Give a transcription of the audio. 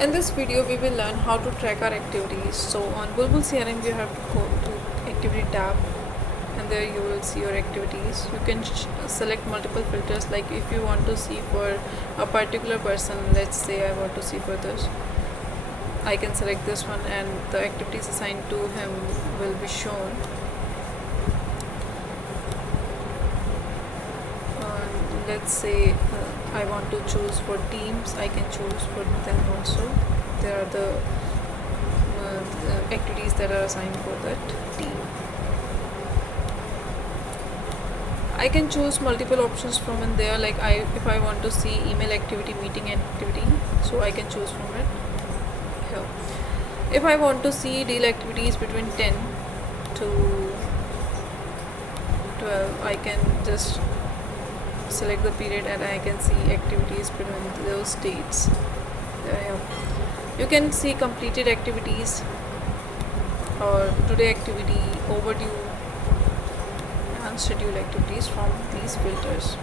In this video, we will learn how to track our activities. So on Bulbul CRM, you have to go to Activity tab, and there you will see your activities. You can select multiple filters. Like if you want to see for a particular person, let's say I want to see for this, I can select this one, and the activities assigned to him will be shown. Let's say I want to choose for teams, I can choose for them also. There are the activities that are assigned for that team. I can choose multiple options from in there. Like if I want to see email activity, meeting activity, so I can choose from it here. If I want to see deal activities between 10 to 12, I can just select the period and I can see activities between those dates. There you can see completed activities or today activity, overdue and schedule activities from these filters.